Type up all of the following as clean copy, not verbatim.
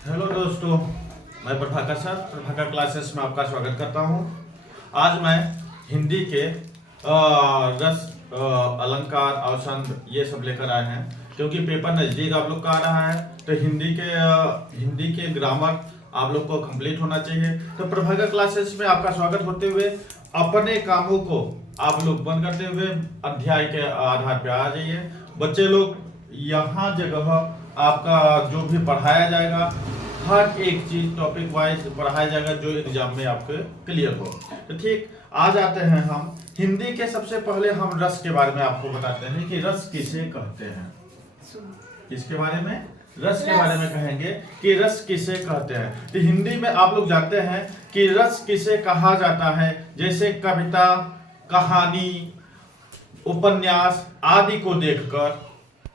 Hello दोस्तों, मैं Prabhakar sir Prabhakar classes में आपका स्वागत करता हूं। आज मैं हिंदी के रस अलंकार अवसंध ये सब लेकर आए हैं, क्योंकि पेपर नज़दीक आप लोग का आ रहा है। तो हिंदी के ग्रामर आप लोग को कंप्लीट होना चाहिए। तो प्रभाकर क्लासेस में आपका स्वागत होते हुए अपने कामों को आप लोग बंद करते हुए अध्याय के आधार पर आ जाइए। बच्चे लोग यहाँ जगह आपका जो भी पढ़ाया जाएगा, हर एक चीज टॉपिक वाइज पढ़ाया जाएगा जो एग्जाम में आपके क्लियर हो। तो ठीक, आज आते हैं हम हिंदी के। सबसे पहले हम रस के बारे में आपको बताते हैं कि रस किसे कहते हैं। इसके बारे में रस के बारे में कहेंगे कि रस किसे कहते हैं। तो हिंदी में आप लोग जानते हैं कि रस किसे कहा जाता है। जैसे कविता, कहानी, उपन्यास आदि को देखकर,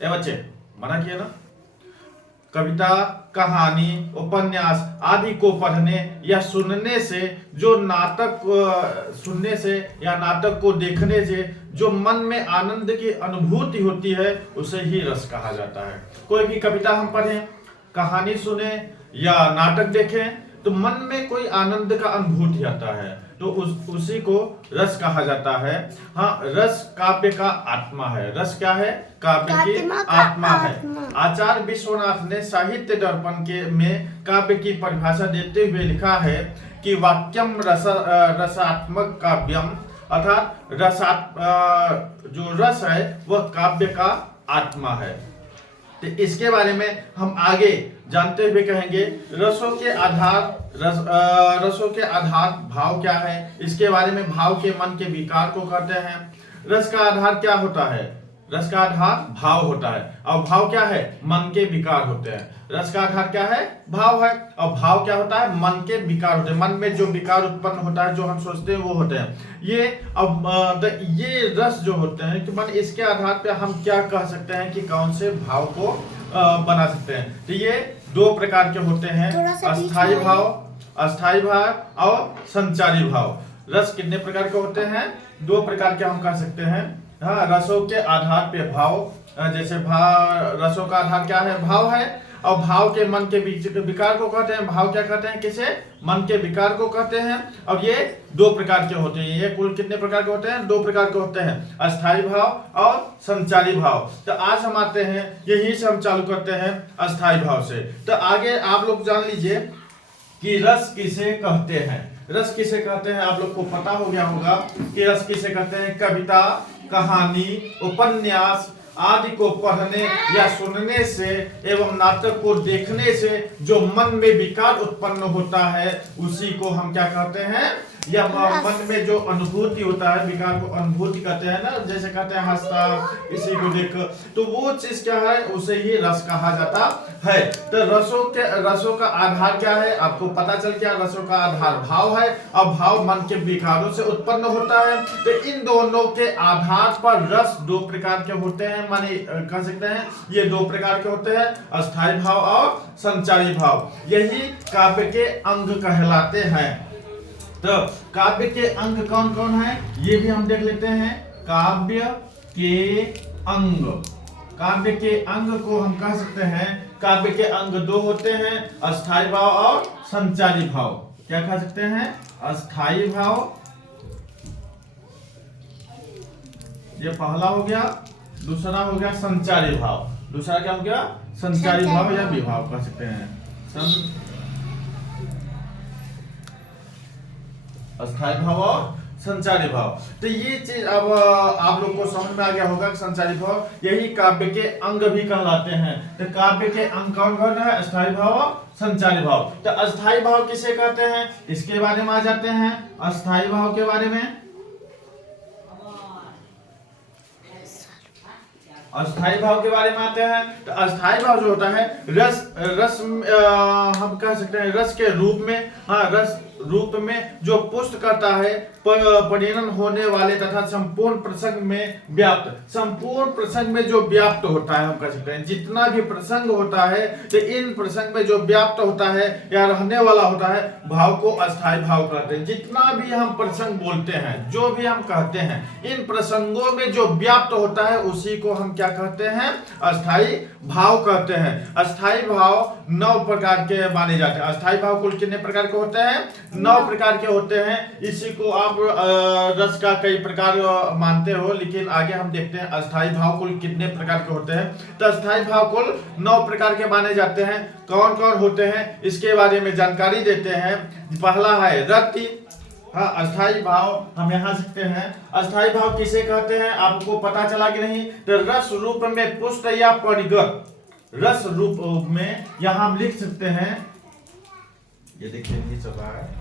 ए बच्चे मना किया ना, कविता, कहानी, उपन्यास आदि को पढ़ने या सुनने से जो नाटक सुनने से या नाटक को देखने से जो मन में आनंद की अनुभूति होती है उसे ही रस कहा जाता है। कोई भी कविता हम पढ़ें, कहानी सुने या नाटक देखें तो मन में कोई आनंद का अनुभूति आता है, तो उसी को रस कहा जाता है। हाँ, रस काव्य का आत्मा है। रस क्या है? काव्य की आत्मा है। आचार्य विश्वनाथ ने साहित्य दर्पण में काव्य की परिभाषा देते हुए लिखा है कि वाक्यम रसात्मक काव्यम, अर्थात जो रस है वह काव्य का आत्मा है। तो इसके बारे में हम आगे जानते हुए कहेंगे रसों के आधार भाव क्या है। इसके बारे में भाव के मन के विकार को कहते हैं। रस का आधार क्या होता है? रस का आधार भाव होता है, और भाव क्या है? मन के विकार होते हैं। रस का आधार क्या है? भाव है, और भाव क्या होता है? मन के विकार होते हैं। मन में जो विकार उत्पन्न होता है, जो हम सोचते हैं वो होते हैं ये। अब ये रस जो होते हैं कि मन, इसके आधार पे हम क्या कह सकते हैं कि कौन से भाव को बना सकते हैं। तो ये दो प्रकार के होते हैं, अस्थाई भाव और संचारी भाव। रस कितने प्रकार के होते हैं? दो प्रकार के हम कह सकते हैं। हाँ, रसों के आधार पे भाव, जैसे रसों का आधार क्या है? भाव है, और भाव के मन के विकार को कहते हैं। भाव क्या कहते हैं? किसे? मन के विकार को कहते हैं। अब ये दो प्रकार के होते हैं। ये कुल कितने प्रकार के होते हैं? दो प्रकार के होते हैं, अस्थाई भाव और संचारी भाव। तो आज हम आते हैं, यही से हम चालू करते हैं अस्थाई भाव से। तो आगे आप लोग जान लीजिए कि रस किसे कहते हैं। रस किसे कहते हैं आप लोग को पता हो गया होगा कि रस किसे कहते हैं। कविता, कहानी, उपन्यास आदि को पढ़ने या सुनने से एवं नाटक को देखने से जो मन में विकार उत्पन्न होता है उसी को हम क्या कहते हैं? या मन में जो अनुभूति होता है, विकार को अनुभूति कहते हैं ना। जैसे कहते हैं हंसता इसी को देख, तो वो चीज क्या है? उसे ही रस कहा जाता है। तो रसों का आधार क्या है? आपको पता चल गया, रसों का आधार भाव है, और भाव मन के विकारों से उत्पन्न होता है। तो इन दोनों के आधार पर रस दो प्रकार के होते हैं, माने कह सकते हैं ये दो प्रकार के होते हैं, अस्थाई भाव और संचारी भाव। यही काव्य के अंग कहलाते हैं। तो काव्य के अंग कौन कौन है ये भी हम देख लेते हैं। काव्य के अंग, काव्य के अंग को हम कह सकते हैं, काव्य के अंग दो होते हैं, अस्थाई भाव और संचारी भाव। क्या कह सकते हैं? अस्थाई भाव, ये पहला हो गया। दूसरा हो गया संचारी भाव। दूसरा क्या हो गया? संचारी भाव या विभाव कह सकते हैं। अस्थाई भाव और संचारी भाव। तो ये चीज अब आप लोग को समझ में आ गया होगा कि संचारी भाव यही काव्य के अंग भी कहलाते हैं। तो काव्य के अंग कौन कौन है? अस्थाई भाव और संचारी भाव। तो अस्थाई भाव किसे कहते हैं इसके बारे में आ जाते हैं। अस्थाई भाव के बारे में, अस्थाई भाव के बारे में आते हैं। तो अस्थाई भाव जो होता है रस हम कह सकते हैं रस के रूप में, हाँ, रूप में जो पुष्ट करता है परिणन होने वाले तथा संपूर्ण प्रसंग में व्याप्त। संपूर्ण प्रसंग में जो व्याप्त होता है, हम कह सकते हैं जितना भी प्रसंग होता है तो इन प्रसंग में जो व्याप्त होता है या रहने वाला होता है भाव को अस्थाई भाव कहते हैं। जितना भी हम प्रसंग बोलते हैं, जो भी हम कहते हैं, इन प्रसंगों में जो व्याप्त होता है उसी को हम क्या कहते हैं? अस्थाई भाव कहते हैं। अस्थाई भाव 9 प्रकार के माने जाते हैं। अस्थाई भाव कुल कितने प्रकार के होते हैं? 9 प्रकार के होते हैं। इसी को आप रस का कई प्रकार मानते हो, लेकिन आगे हम देखते हैं अस्थाई भाव कुल कितने प्रकार के होते हैं। तो अस्थाई भाव कुल 9 प्रकार के माने जाते हैं। कौन कौन होते हैं इसके बारे में जानकारी देते हैं। पहला है रति। हाँ, अस्थाई भाव हम यहाँ सीखते हैं। अस्थाई भाव किसे कहते हैं आपको पता चला कि नहीं? तो रस रूप में पुष्ट या परिगत, रस रूप में यहाँ हम लिख सकते हैं, ये देखिए नहीं चल रहा है,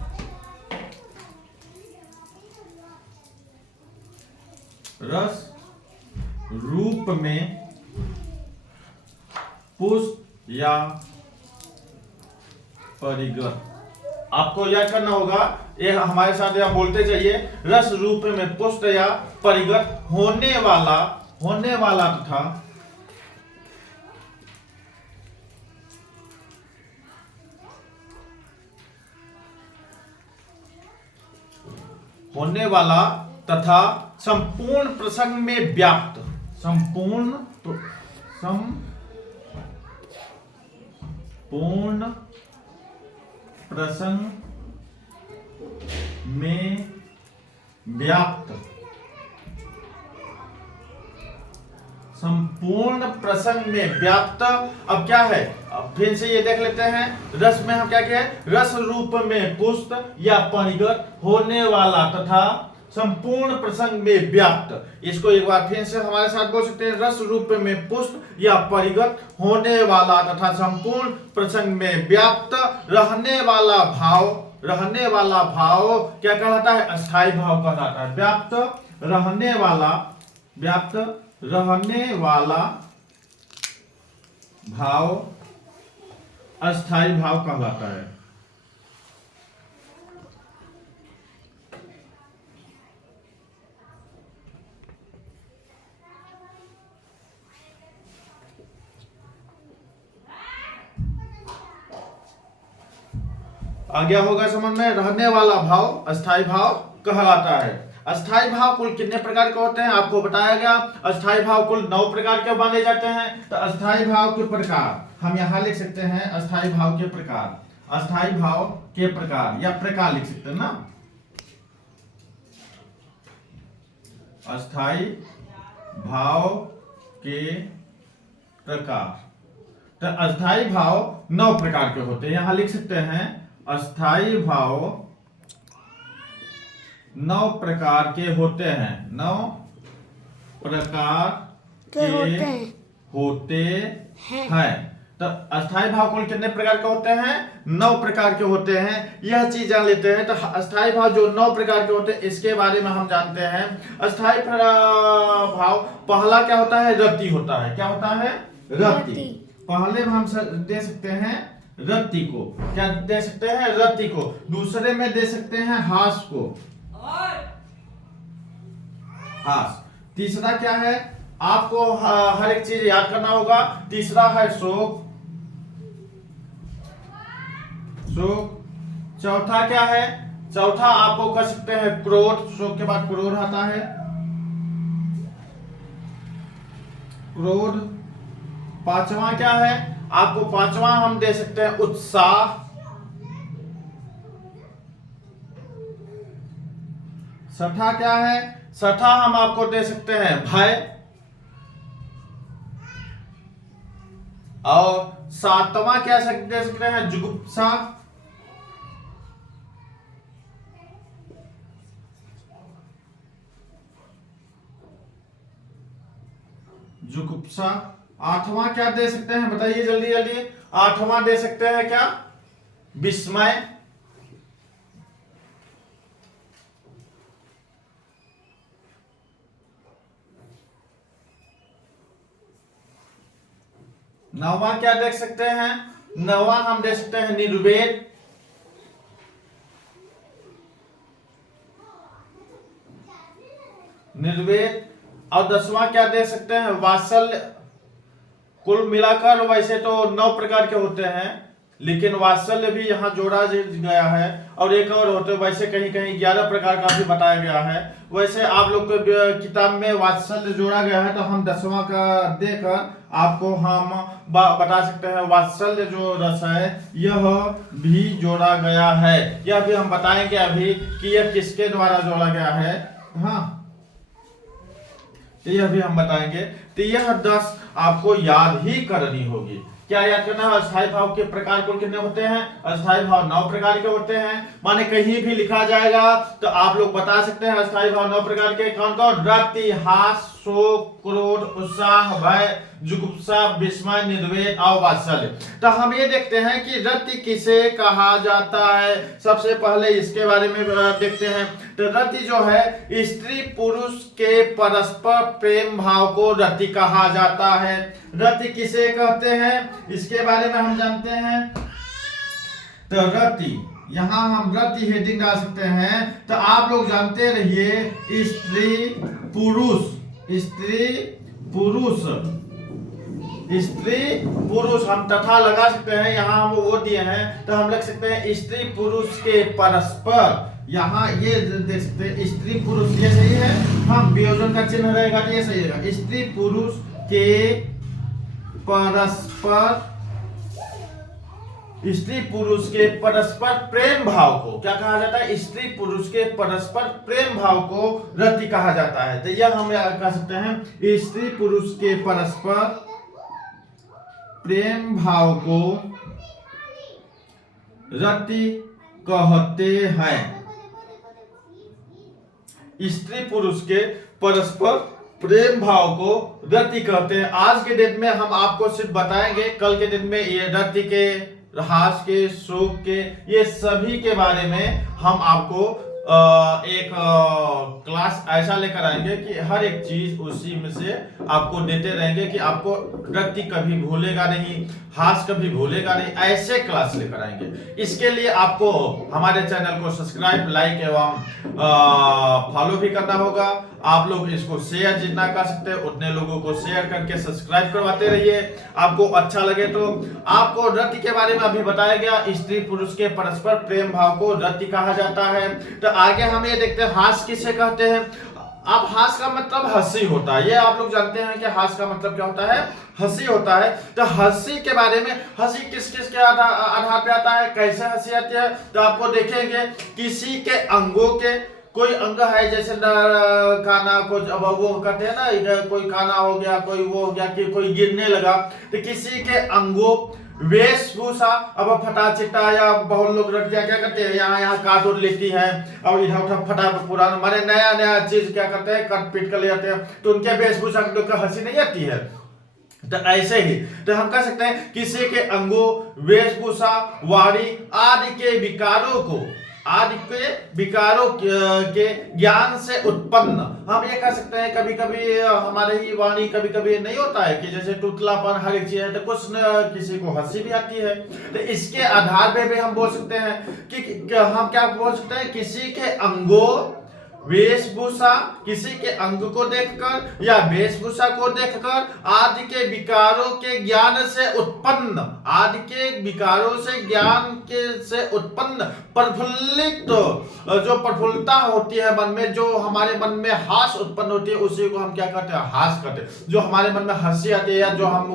रस रूप में पुष्ट या परिगत। आपको याद करना होगा, ये हमारे साथ यहाँ बोलते जाइए, रस रूप में पुष्ट या परिगत होने वाला तथा होने वाला तथा संपूर्ण प्रसंग में व्याप्त। संपूर्ण प्रसंग में व्याप्त। संपूर्ण प्रसंग में व्याप्त। अब क्या है, अब फिर से ये देख लेते हैं। रस में हम क्या कहे? रस रूप में पुष्ट या परिगत होने वाला तथा संपूर्ण प्रसंग में व्याप्त। इसको एक बार फिर से हमारे साथ बोल सकते हैं। रस रूप में पुष्ट या परिगत होने वाला तथा संपूर्ण प्रसंग में व्याप्त रहने वाला भाव क्या कहलाता है? अस्थाई भाव कहलाता है। व्याप्त रहने वाला भाव अस्थाई भाव कहलाता है। आ गया होगा समझ में? रहने वाला भाव अस्थाई भाव कहलाता है। अस्थाई भाव कुल कितने प्रकार के होते हैं आपको बताया गया। अस्थाई भाव कुल 9 प्रकार के माने जाते हैं। तो अस्थाई भाव के प्रकार हम यहां लिख सकते हैं। अस्थाई भाव के प्रकार, अस्थाई भाव के प्रकार या प्रकार लिख सकते हैं ना। अस्थाई भाव के प्रकार। तो अस्थाई भाव 9 प्रकार के होते हैं, यहां लिख सकते हैं। अस्थाई भाव 9 प्रकार के होते हैं। 9 प्रकार के होते हैं। तो अस्थाई भाव कुल कितने प्रकार के होते हैं? 9 प्रकार के होते हैं। यह चीज जान लेते हैं। तो अस्थाई भाव जो 9 प्रकार के होते हैं इसके बारे में हम जानते हैं। अस्थाई भाव पहला क्या होता है? रति होता है। क्या होता है? रति। पहले में हम दे सकते हैं रति को। क्या दे सकते हैं? रति को। दूसरे में दे सकते हैं हास को। हास। तीसरा क्या है? आपको हर एक चीज याद करना होगा। तीसरा है शोक। चौथा क्या है? चौथा आपको कह सकते हैं क्रोध। शोक के बाद क्रोध आता है। क्रोध। पांचवा क्या है? आपको पांचवा हम दे सकते हैं उत्साह। छठा क्या है? छठा हम आपको दे सकते हैं भय। और सातवां क्या दे सकते हैं? जुगुप्सा। जुगुप्सा। आठवां क्या दे सकते हैं? बताइए जल्दी जल्दी। आठवां दे सकते हैं क्या? विस्मय। नौवां क्या देख सकते हैं? नौवां हम दे सकते हैं निर्वेद। निर्वेद, और 10वां क्या दे सकते हैं, वात्सल्य। कुल मिलाकर वैसे तो 9 प्रकार के होते हैं, लेकिन वात्सल्य भी यहाँ जोड़ा गया है, और एक और होते, वैसे कहीं कहीं 11 प्रकार का भी बताया गया है। वैसे आप लोग के किताब में वात्सल्य जोड़ा गया है, तो हम 10वां का देकर आपको हम बता सकते हैं वात्सल्य जो रस है यह भी जोड़ा गया है। यह भी हम बताएंगे अभी कि यह किसके द्वारा जोड़ा गया है। हाँ, यह भी हम बताएंगे। तो यह 10 आपको याद ही करनी होगी। क्या याद करना है? अस्थायी भाव के प्रकार कुल कितने होते हैं? अस्थायी भाव 9 प्रकार के होते हैं। माने कहीं भी लिखा जाएगा तो आप लोग बता सकते हैं अस्थायी भाव 9 प्रकार के कौन कौन? रति, हास, शोक, क्रोध, उत्साह, भय, जुगुप्सा, विस्मय, निर्वेद और वात्सल्य। तो हम ये देखते हैं कि रति किसे कहा जाता है। सबसे पहले इसके बारे में देखते हैं। तो रति जो है स्त्री पुरुष के परस्पर प्रेम भाव को रति कहा जाता है। रति किसे कहते हैं इसके बारे में हम जानते हैं। तो रति, यहाँ हम रति हेडिंग डाल सकते हैं। तो आप लोग जानते रहिए स्त्री पुरुष, स्त्री पुरुष, स्त्री पुरुष हम तथा लगा सकते हैं। यहाँ हम वो दिए हैं तो हम लिख सकते हैं स्त्री पुरुष के परस्पर। यहाँ ये देख सकते हैं स्त्री पुरुष, ये सही है। हम वियोजन का चिन्ह रहेगा तो ये सही रहेगा। स्त्री पुरुष के परस्पर, स्त्री पुरुष के परस्पर प्रेम भाव को क्या कहा जाता है? स्त्री पुरुष के परस्पर प्रेम भाव को रति कहा जाता है। तो यह हम कह सकते हैं स्त्री पुरुष के परस्पर प्रेम भाव को रति कहते हैं। स्त्री पुरुष के परस्पर प्रेम भाव को रति कहते हैं। आज के दिन में हम आपको सिर्फ बताएंगे, कल के दिन में ये रति के, हास के, शोक के, ये सभी के बारे में हम आपको एक क्लास ऐसा लेकर आएंगे कि हर एक चीज उसी में से आपको देते रहेंगे कि आपको रति कभी भूलेगा नहीं, हास कभी भूलेगा नहीं। ऐसे क्लास लेकर आएंगे। इसके लिए आपको हमारे चैनल को सब्सक्राइब, लाइक एवं फॉलो भी करना होगा। आप लोग इसको शेयर जितना कर सकते हैं उतने लोगों को शेयर करके सब्सक्राइब करवाते रहिए। आपको अच्छा लगे तो आपको रति के बारे में अभी बताया गया, स्त्री पुरुष के परस्पर प्रेम भाव को रति कहा जाता है। तो आगे हम ये देखते हैं हास किसे कहते हैं। अब हास का मतलब हंसी होता है। ये आप लोग जानते हैं कि हास का मतलब क्या होता है? हंसी होता है। तो हंसी के बारे में, हंसी किस किस के आधार पे आता है, कैसे हंसी आती है, तो आपको देखेंगे किसी के अंगों के, कोई अंग है जैसे काना को अब वो कहते हैं ना, कोई काना हो गया, कोई वो हो गया, कि कोई गिरने लगा, तो किसी के अंगों, वेशभूषा, अब फटा चिट्टा या बहुत लोग लड़कियां क्या करते हैं यहाँ काट उठ लेती हैं और इधर उधर फटा पुराना माने नया नया चीज क्या करते हैं कट पीट कर ले जाते हैं, तो उनके वेशभूषा को हंसी नहीं आती है। तो ऐसे ही तो हम कह सकते हैं किसी के अंगों, वेशभूषा, वाणी आदि के विकारों को, आदि के विकारों के ज्ञान से उत्पन्न, हम ये कह सकते हैं कभी कभी हमारे ही वाणी कभी कभी नहीं होता है कि जैसे टुटलापन हर एक चीज है, तो कुछ न किसी को हंसी भी आती है। तो इसके आधार पे भी हम बोल सकते हैं कि हम क्या बोल सकते हैं, किसी के अंगों, वेशभूषा, किसी के अंग को देखकर या वेशभूषा को देखकर आदि के विकारों के ज्ञान से उत्पन्न, आदि के विकारों से ज्ञान के से उत्पन्न प्रफुल्लित, जो प्रफुल्लता होती है मन में, जो हमारे मन में हास उत्पन्न होती है, उसी को हम क्या कहते हैं? हास कहते हैं। जो हमारे मन में हंसी आती है या जो हम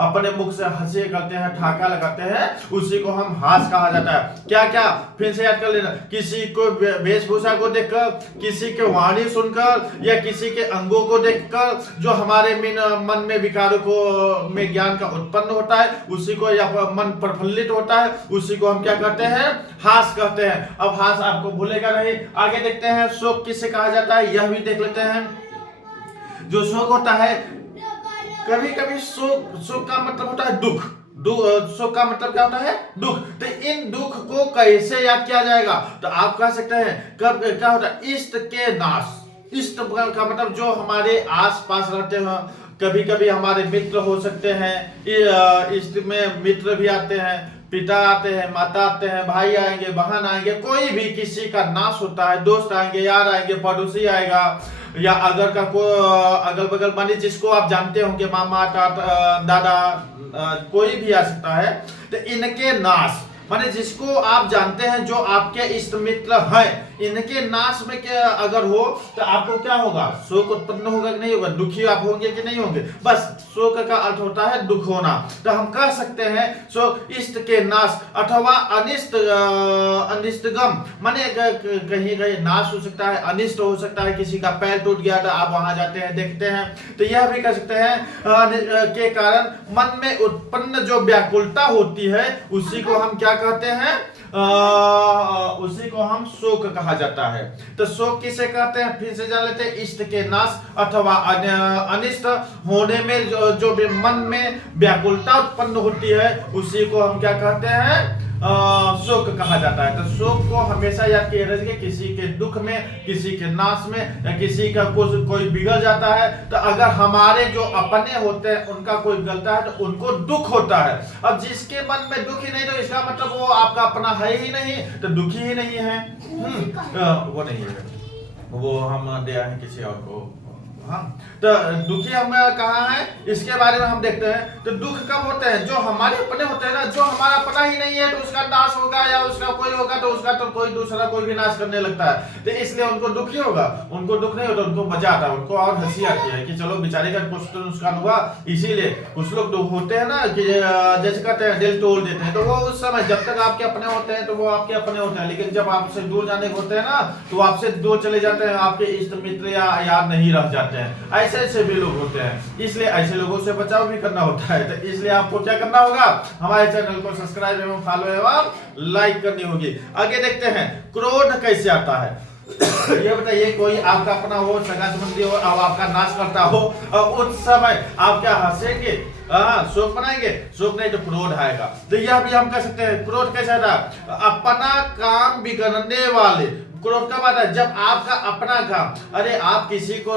अपने मुख से हंसी करते हैं, ठाका लगाते हैं, उसी को हम हास कहा जाता है। क्या क्या फिर से याद कर लेना, किसी को वेशभूषा को देखकर, किसी के वाणी सुनकर या किसी के अंगों को देखकर जो हमारे मन में विकारों को में ज्ञान का उत्पन्न होता है, उसी को या मन प्रफुल्लित होता है, उसी को हम क्या कहते हैं? हास कहते हैं। अब हास आपको भूलेगा नहीं। आगे देखते हैं शोक किसे कहा जाता है, यह भी देख लेते हैं। जो शोक होता है, कभी कभी शोक का मतलब होता है दुख, शोक का मतलब क्या होता है? दुख। तो इन दुख को कैसे याद किया जाएगा? तो आप कह सकते हैं कब क्या होता है? इष्ट के नाश। इष्ट का मतलब जो हमारे आस पास रहते हैं, कभी कभी हमारे मित्र हो सकते हैं, इष्ट में मित्र भी आते हैं, पिता आते हैं, माता आते हैं, भाई आएंगे, बहन आएंगे, कोई भी किसी का नाश होता है, दोस्त आएंगे, यार आएंगे, पड़ोसी आएगा, या अगर का को अगल बगल माने जिसको आप जानते होंगे, मामा, दादा, कोई भी आ सकता है। तो इनके नाश माने जिसको आप जानते हैं, जो आपके इष्ट मित्र हैं, इनके नाश में क्या अगर हो तो आपको क्या होगा, शोक उत्पन्न होगा कि नहीं होगा, दुखी आप होंगे कि नहीं होंगे। बस शोक का अर्थ होता है दुख होना। तो हम कह सकते हैं शोक इष्ट के नाश अथवा अनिष्टगम माने कहीं कहीं नाश हो सकता है, अनिष्ट हो सकता है, किसी का पैर टूट गया तो आप वहां जाते हैं देखते हैं, तो यह भी कह सकते हैं के कारण मन में उत्पन्न जो व्याकुलता होती है उसी को हम क्या कहते हैं, उसी को हम शोक कहा जाता है। तो शोक किसे कहते हैं, फिर से जान लेते हैं, इष्ट के नाश अथवा अनिष्ट होने में जो भी मन में व्याकुलता उत्पन्न होती है उसी को हम क्या कहते हैं, शोक कहा जाता है। तो शोक को हमेशा याद किया रहिए, किसी के दुख में, किसी के नाश में, या किसी का कोई बिगड़ जाता है तो अगर हमारे जो अपने होते हैं उनका कोई बिगड़ता है तो उनको दुख होता है। अब जिसके मन में दुख ही नहीं तो इसका मतलब वो आपका अपना है ही नहीं, तो दुखी ही नहीं है। वो नहीं है, वो हम दिया है किसी और को। हाँ, तो दुखी हमें कहा है, इसके बारे में हम देखते हैं। तो दुख कब होते हैं, जो हमारे अपने होते हैं ना, जो हमारा अपना ही नहीं है तो उसका नाश होगा, या उसका कोई होगा तो उसका तो कोई दूसरा कोई भी नाश करने लगता है, तो इसलिए उनको दुखी होगा। उनको दुख नहीं होता, उनको मजा आता है, उनको और हंसी आती है कि चलो बेचारे का कुछ तो नुकसान हुआ। इसीलिए कुछ लोग होते हैं ना कि जैसे कहते हैं दिल तोड़ देते हैं, तो वो उस समय जब तक आपके अपने होते हैं तो वो आपके अपने होते हैं, लेकिन जब आपसे दूर जाने को होते हैं ना तो आपसे दूर चले जाते हैं, आपके इष्ट मित्र या यार नहीं रह जाते हैं। ऐसे ऐसे भी लोग होते हैं, इसलिए ऐसे लोगों से बचाव भी करना होता है। तो इसलिए आपको क्या करना होगा, हमारे चैनल को सब्सक्राइब एवं फॉलो एवं लाइक करनी होगी। आगे देखते हैं क्रोध कैसे आता है। ये बताइए, कोई आपका अपना हो, सगा संबंधी हो, अब आपका नाश करता हो और उस समय आप क्या हंसेंगे, शोक मनाएंगे? शोक नहीं तो क्रोध आएगा। तो यह भी हम कह सकते हैं क्रोध कैसे आता है, अपना काम बिगड़ने वाले। क्रोध कब आता है, जब आपका अपना काम, अरे आप किसी को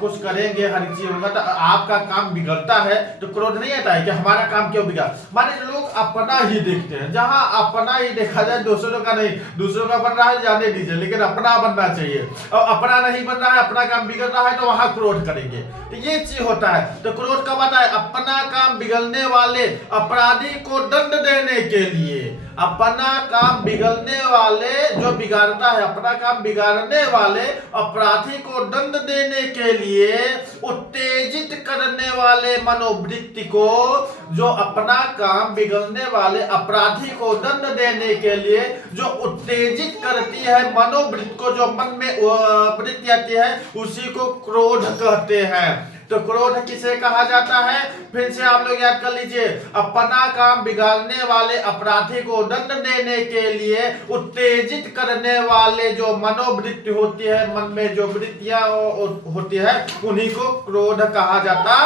कुछ करेंगे, हर चीज होगा तो आपका काम बिगड़ता है तो क्रोध नहीं आता है कि हमारा काम क्यों बिगड़ा। माने लोग अपना ही देखते हैं, जहां अपना ही देखा जाए, दूसरों का नहीं। दूसरों का बन रहा है जाने दीजिए, लेकिन अपना बनना चाहिए। और अपना नहीं बन रहा है, अपना काम बिगड़ रहा है तो वहां क्रोध करेंगे। तो ये चीज होता है। तो क्रोध कब आता है, अपना काम बिगड़ने वाले अपराधी को दंड देने के लिए। अपना काम बिगड़ने वाले, जो बिगाड़ता है, अपना काम बिगाड़ने वाले अपराधी को दंड देने के लिए उत्तेजित करने वाले मनोवृत्ति को, जो अपना काम बिगड़ने वाले अपराधी को दंड देने के लिए जो उत्तेजित करती है मनोवृत्ति को, जो मन में वृत्ति आती है, उसी को क्रोध कहते हैं। तो क्रोध किसे कहा जाता है, फिर से आप लोग याद कर लीजिए, अपना काम बिगाड़ने वाले अपराधी को दंड देने के लिए उत्तेजित करने वाले जो मनोवृत्ति होती है, मन में जो वृत्तियां होती है, उन्हीं को क्रोध कहा जाता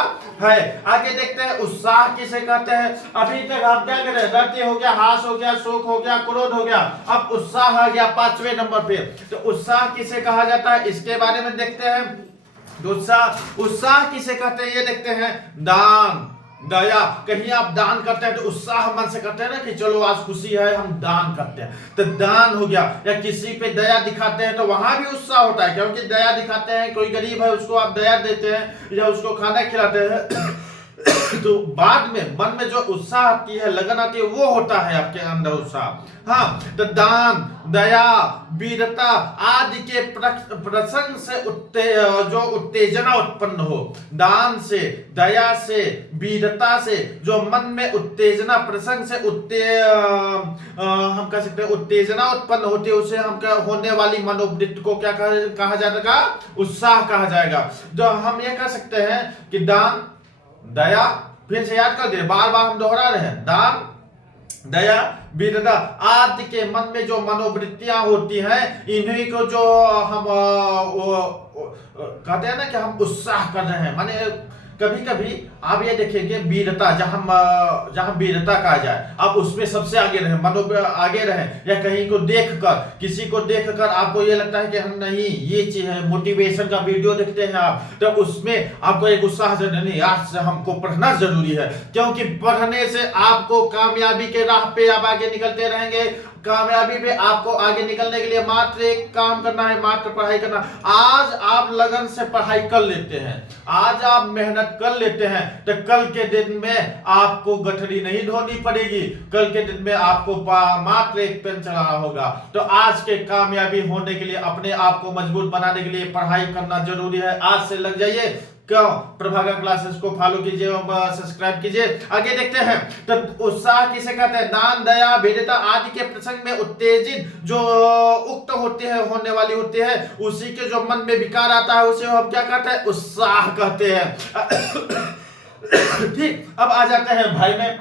है। आगे देखते हैं उत्साह किसे कहते हैं। अभी तक आप क्या कर रहे हैं, रति हो गया, हास हो गया, शोक हो गया, क्रोध हो गया, अब उत्साह आ गया 5वें नंबर पे। तो उत्साह किसे कहा जाता है, इसके बारे में देखते हैं। उत्साह किसे कहते हैं, ये देखते हैं। दान, दया, कहीं आप दान करते हैं तो उत्साह मन से करते हैं ना कि चलो आज खुशी है हम दान करते हैं, तो दान हो गया। या किसी पे दया दिखाते हैं तो वहां भी उत्साह होता है, क्योंकि दया दिखाते हैं, कोई गरीब है उसको आप दया देते हैं या उसको खाना खिलाते हैं तो बाद में मन में जो उत्साह आती है, लगन आती है, वो होता है आपके अंदर उत्साह। हाँ, तो दान, दया, वीरता आदि के प्रसंग से जो उत्तेजना उत्पन्न हो, दान से, दया से, वीरता से जो मन में उत्तेजना, प्रसंग से हम कह सकते हैं उत्तेजना उत्पन्न होती है, उसे हम होने वाली मनोवृत्ति को क्या कहा जाएगा, उत्साह कहा जाएगा। जो हम ये कह सकते हैं कि दान, दया, फिर से याद कर दे, बार बार हम दोहरा रहे हैं, दान, दया, वीरता आदि के मन में जो मनोवृत्तियां होती हैं, इन्हीं को जो हम कहते हैं ना कि हम उत्साह कर रहे हैं। माने कभी कभी आप ये देखेंगे वीरता, जहां वीरता कहा जाए, आप उसमें सबसे आगे रहे, आगे रहे, या कहीं को देखकर, किसी को देखकर आपको ये लगता है कि हम नहीं, ये चीज है, मोटिवेशन का वीडियो देखते हैं आप, तो उसमें आपको एक उत्साह से नहीं, आज से हमको पढ़ना जरूरी है, क्योंकि पढ़ने से आपको कामयाबी के राह पे आप आगे निकलते रहेंगे, कामयाबी में आपको आगे निकलने के लिए मात्र एक काम करना है, मात्र पढ़ाई करना। आज आप लगन से पढ़ाई कर लेते हैं, आज आप मेहनत कर लेते हैं, तो कल के दिन में आपको गठरी नहीं ढोनी पड़ेगी, कल के दिन में आपको मात्र एक पेन चलाना होगा। तो आज के कामयाबी होने के लिए, अपने आप को मजबूत बनाने के लिए पढ़ाई करना जरूरी है। आज से लग जाइए। क्यों? प्रभाकर क्लासेस को फॉलो कीजिए और सब्सक्राइब कीजिए। आगे देखते हैं, तो उत्साह किसे कहते हैं? दान, दया, भेद्यता आदि के प्रसंग में उत्तेजित जो उक्त होते हैं, होने वाली होती है, उसी के जो मन में विकार आता है उसे हम क्या कहते हैं? उत्साह कहते हैं। ठीक, अब आ जाते हैं भय में।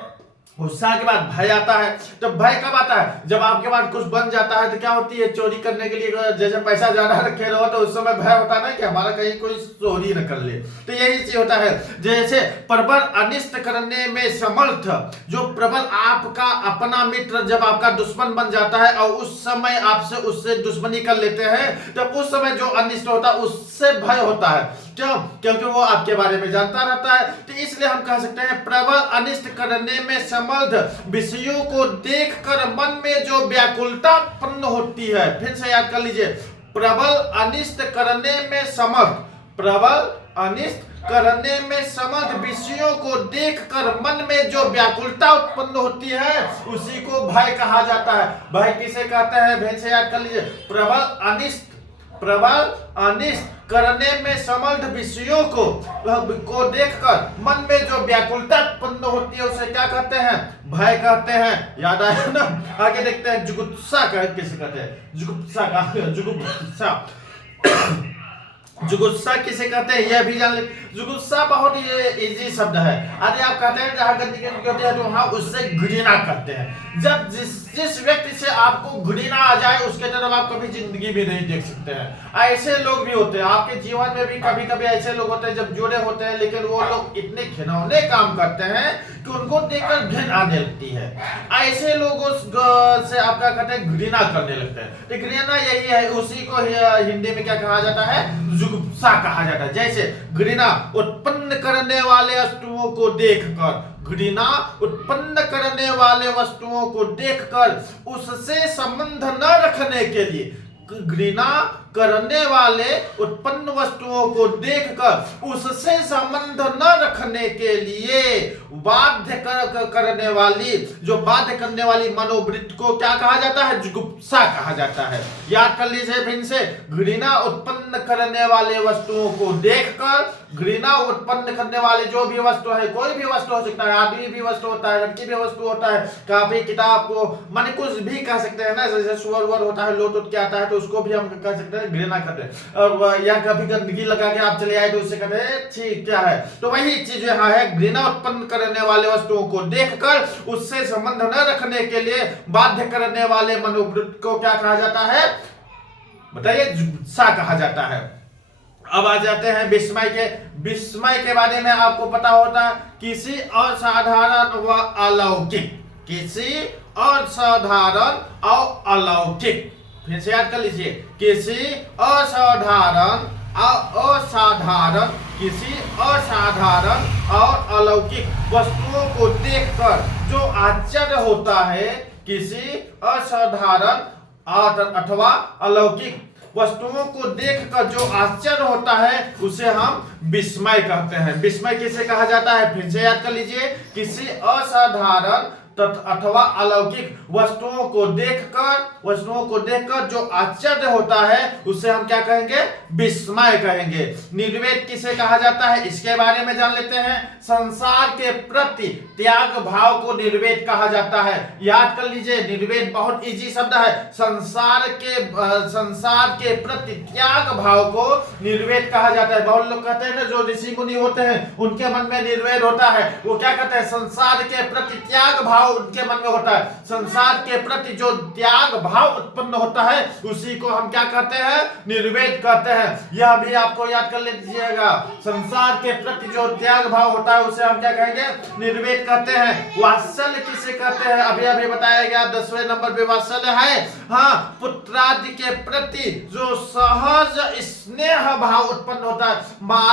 उत्साह के बाद भय आता है। तो भय कब आता है? जब आपके पास कुछ बन जाता है तो क्या होती है, चोरी करने के लिए जैसे पैसा ज्यादा रखे रहो तो उस समय भय होता है ना कि हमारा कहीं कोई चोरी न कर ले। तो यही चीज होता है। जैसे प्रबल अनिष्ट करने में समर्थ, जो प्रबल आपका अपना मित्र जब आपका दुश्मन बन जाता है और उस समय आपसे उससे दुश्मनी कर लेते हैं, तब उस समय जो अनिष्ट होता है उससे भय होता है। क्यों? क्योंकि वो आपके बारे में जानता रहता है। तो इसलिए हम कह सकते हैं प्रबल अनिष्ट करने में समर्थ, विषयों को देखकर मन में जो व्याकुलता उत्पन्न होती है। फिर से याद कर लीजिए, प्रबल अनिष्ट करने में समर्थ, प्रबल अनिष्ट करने में समर्थ, विषयों को देखकर मन में जो व्याकुलता उत्पन्न होती है उसी को भय कहा जाता है। भय किसे कहते हैं? फिर से याद कर लीजिए, प्रबल अनिष्ट, प्रबल अनिष्ट करने में समर्थ, विषयों को देखकर मन में जो व्याकुलता उत्पन्न होती है उसे क्या कहते हैं? भय कहते हैं। याद आया ना? आगे देखते हैं, जुगुप्सा किसे कहते हैं? जुगुप्सा जुगुप्सा किसे कहते हैं यह भी जान ले। जुगुप्सा बहुत ही इजी शब्द है। यदि आप कहते हैं जहां गंदगी होती है तो वहां उससे घृणा करते हैं। जब जिस व्यक्ति से आपको घृणा आ जाए उसके तरफ आप कभी जिंदगी भी नहीं देख सकते हैं। ऐसे लोग भी होते हैं आपके जीवन में भी, कभी कभी ऐसे लोग होते हैं जब जुड़े होते हैं लेकिन वो लोग इतने घिनौने काम करते हैं कि उनको देखकर घृणा आने लगती है। ऐसे लोगों से आप क्या कहते हैं? घृणा करने लगते हैं। तो घृणा यही है, उसी को हिंदी में क्या कहा जाता है? जुगुप्सा कहा जाता है। जैसे घृणा उत्पन्न करने वाले वस्तुओं को देखकर, घृणा उत्पन्न करने वाले वस्तुओं को देखकर उससे संबंध न रखने के लिए, घृणा करने वाले उत्पन्न वस्तुओं को देखकर उससे संबंध न रखने के लिए बाध्य करने वाली, जो बाध्य करने वाली मनोवृत्ति को क्या कहा जाता है? जुगुप्सा कहा जाता है। याद कर लीजिए फिर से, घृणा उत्पन्न करने वाले वस्तुओं को देखकर, घृणा उत्पन्न करने वाले जो भी वस्तु है, कोई भी वस्तु हो सकता है, आदमी भी वस्तु होता है, लड़की भी वस्तु होता है, काफी किताब को माने कुछ भी कह सकते हैं ना। जैसे सुअर वुअर होता है, लोट उठ के आता है तो उसको भी हम कह सकते हैं घृणा करते हैं। और या कभी गंदगी लगा के आप चले आए तो उससे कहते हैं ठीक क्या है। तो वही चीज यहाँ है, घृणा उत्पन्न करने वाले वस्तुओं को देखकर उससे संबंध न रखने के लिए बाध्य करने वाले मनोवृत्ति को क्या कहा जाता है? बताइए, जुगुप्सा कहा जाता है। अब आ जाते हैं विस्मय के। विस्मय के बारे में आपको पता होता है, किसी असाधारण व अलौकिक, किसी असाधारण और अलौकिक। फिर से याद कर लीजिए, किसी असाधारण किसी असाधारण और अलौकिक वस्तुओं को देखकर जो आश्चर्य होता है, किसी असाधारण अथवा अलौकिक वस्तुओं को देखकर जो आश्चर्य होता है उसे हम विस्मय कहते हैं। विस्मय किसे कहा जाता है? फिर से याद कर लीजिए, किसी असाधारण अथवा अलौकिक वस्तुओं को देखकर जो आश्चर्य होता है उसे हम क्या कहेंगे? विस्मय कहेंगे। निर्वेद किसे कहा जाता है? इसके बारे में जान लेते हैं। संसार के प्रति त्याग भाव को निर्वेद कहा जाता है। याद कर लीजिए, निर्वेद बहुत इजी शब्द है। संसार के प्रति त्याग भाव को निर्वेद कहा जाता है। बहुत लोग कहते हैं ना, जो ऋषि मुनि होते हैं उनके मन में निर्वेद होता है, वो क्या कहते हैं? संसार के प्रति त्याग भाव उनके मन में होता है। संसार के प्रति जो त्याग भाव उत्पन्न होता है उसी को हम क्या कहते हैं? निर्वेद कहते हैं। यह भी आपको याद कर लीजिएगा। संसार के प्रति जो त्याग भाव होता है उसे हम क्या कहेंगे? निर्वेद कहते हैं। वात्सल्य किसे कहते हैं? अभी अभी बताया गया 10वें नंबर पे वात्सल्य है। हाँ, पुत्रादि के प्रति जो सहज स्नेह भाव उत्पन्न होता है,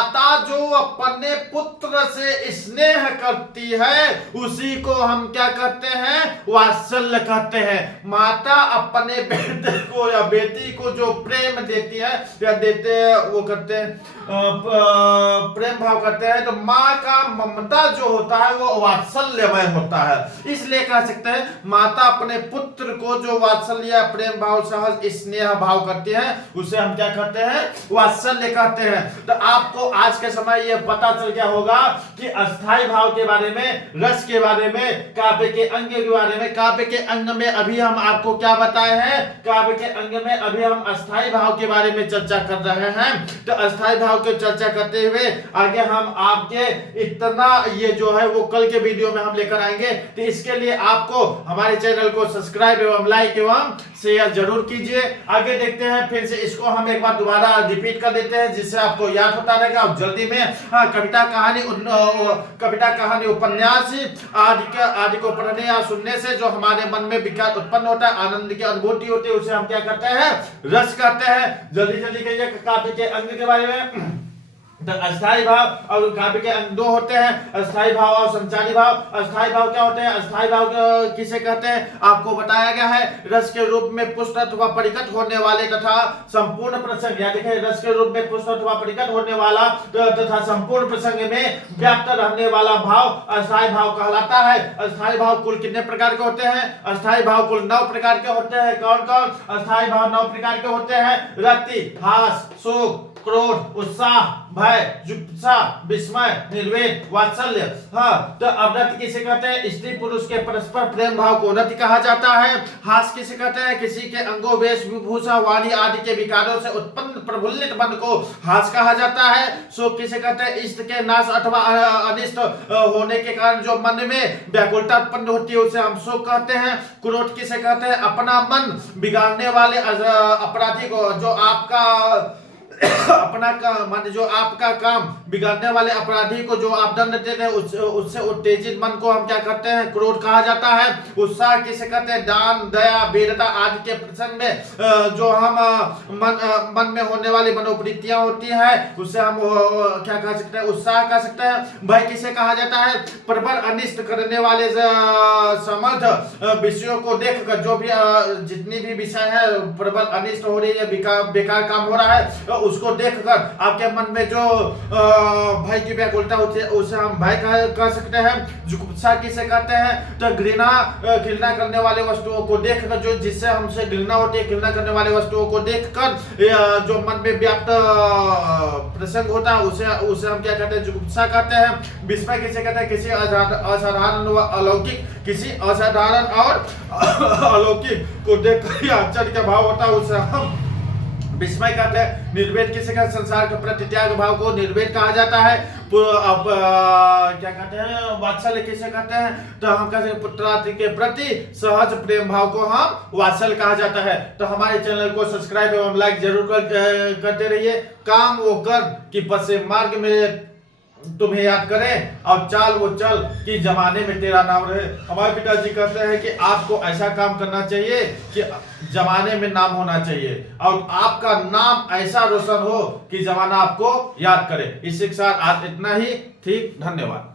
माता जो अपने पुत्र से स्नेह करती है उसी को हम क्या कहते हैं, वात्सल्य कहते हैं। माता अपने बेटे को या बेटी को जो प्रेम देती है या देते वो करते हैं प्रेम भाव करते हैं, तो माँ का ममता जो होता है वो वात्सल्यमय होता है। इसलिए कह सकते हैं माता अपने पुत्र को जो वात्सल्य प्रेम भाव सहज स्नेह भाव करती है उसे हम क्या कहते हैं, वात्सल्य कहते हैं। तो आपको आज के समय ये पता चल गया होगा कि अस्थाई भाव के बारे में, रस के बारे में, काव्य के अंग के बारे में। काव्य के अंग में अभी हम आपको क्या बताए हैं, काव्य के अंग में अभी हम अस्थाई भाव के बारे में चर्चा कर रहे हैं। तो अस्थाई भाव की चर्चा करते हुए आगे हम आपके इतना ये जो है वो कल के वीडियो में हम लेकर आएंगे। तो इसके लिए आपको हमारे चैनल को सब्सक्राइब एवं लाइक एवं शेयर जरूर कीजिए। आगे देखते हैं, फिर से इसको हम एक बार दोबारा रिपीट कर देते हैं जिससे आपको याद होता रहेगा। और जल्दी में कविता कहानी उपन्यास आदि को पढ़ने या सुनने से जो हमारे मन में विकार उत्पन्न होता है, आनंद की अनुभूति होती है, उसे हम क्या कहते हैं, रस कहते हैं। जल्दी जल्दी कहिए काव्य के अंग के बारे में। तो अस्थाई भाव और काव्य के अंग दो होते हैं, अस्थाई भाव और संचारी भाव। अस्थाई भाव क्या होते हैं, अस्थाई भाव किसे कहते हैं, आपको बताया गया है। रस के रूप में पुष्ट अथवा परिकट होने वाले तथा संपूर्ण प्रसंग, या देखिए रस के रूप में पुष्ट अथवा परिकट होने वाला तथा संपूर्ण प्रसंग में व्याप्त रहने वाला भाव अस्थाई भाव कहलाता है। अस्थाई भाव कुल कितने प्रकार के होते हैं, अस्थाई भाव कुल 9 प्रकार के होते हैं। कौन कौन अस्थाई भाव 9 प्रकार के होते हैं, रति, हास, शोक, क्रोध, उत्साह, भय, जुगुप्सा, विस्मय, निर्वेद, वात्सल्य। हाँ, तो अब रति किसे कहते हैं, स्त्री पुरुष के परस्पर प्रेम भाव को रति कहा जाता है। हास किसे कहते हैं, किसी के अंगों, वेश, विभूषा, वाणी आदि के विकारों से उत्पन्न प्रफुल्लित मन को हास कहा जाता है। शोक किसे कहते हैं, इष्ट के नाश अथवा अनिष्ट होने के कारण जो मन में व्याकुलता उत्पन्न होती है उसे हम शोक कहते हैं। क्रोध किसे कहते हैं, अपना मन बिगाड़ने वाले अपराधी को, जो आपका अपना मन जो आपका काम बिगाड़ने वाले अपराधी को जो आप दंड देते हैं उससे उत्तेजित मन को हम क्या कहते हैं, क्रोध कहा जाता है। उत्साह किसे कहते हैं, दान, दया, वीरता आदि के प्रसंग में जो हम मन में होने वाली मनोवृत्तियां होती है उससे हम क्या कह सकते हैं, उत्साह कह सकते हैं। भय किसे कहा जाता है, प्रबल अनिष्ट करने वाले समर्थ विषयों को देखकर, जो भी जितनी भी विषय है प्रबल अनिष्ट हो रही है, बेकार काम हो रहा है, उसको देखकर आपके मन में जो भय की व्याकुलता होती है उसे हम भय कह सकते हैं। जुगुप्सा किसे कहते हैं, तो घृणा करने वाले वस्तुओं को देखकर, जो जिससे हमसे घृणा होती है, घृणा करने वाले वस्तुओं को देखकर जो मन में व्याप्त प्रसंग होता है उसे हम क्या कहते हैं, जुगुप्सा कहते हैं। विस्मय किसे कहते हैं, किसी असाधारण व अलौकिक, किसी असाधारण और अलौकिक को देखकर आश्चर्य का भाव होता है उसे हम विस्मय कहते हैं। निर्वेद किसे कहते हैं, संसार के प्रति त्याग भाव को निर्वेद कहा जाता है। अब क्या कहते हैं, वात्सल्य किसे कहते हैं, तो हम कहते हैं पुत्रादि के प्रति सहज प्रेम भाव को हम वात्सल्य कहा जाता है। तो हमारे चैनल को सब्सक्राइब एवं लाइक जरूर करते रहिए। काम वो कर कि पश्चिम मार्ग में तुम्हें याद करें और चाल वो चल कि जमाने में तेरा नाम रहे। हमारे पिताजी कहते हैं कि आपको ऐसा काम करना चाहिए कि जमाने में नाम होना चाहिए और आपका नाम ऐसा रोशन हो कि जमाना आपको याद करे। इस शिक्षा आज इतना ही। ठीक, धन्यवाद।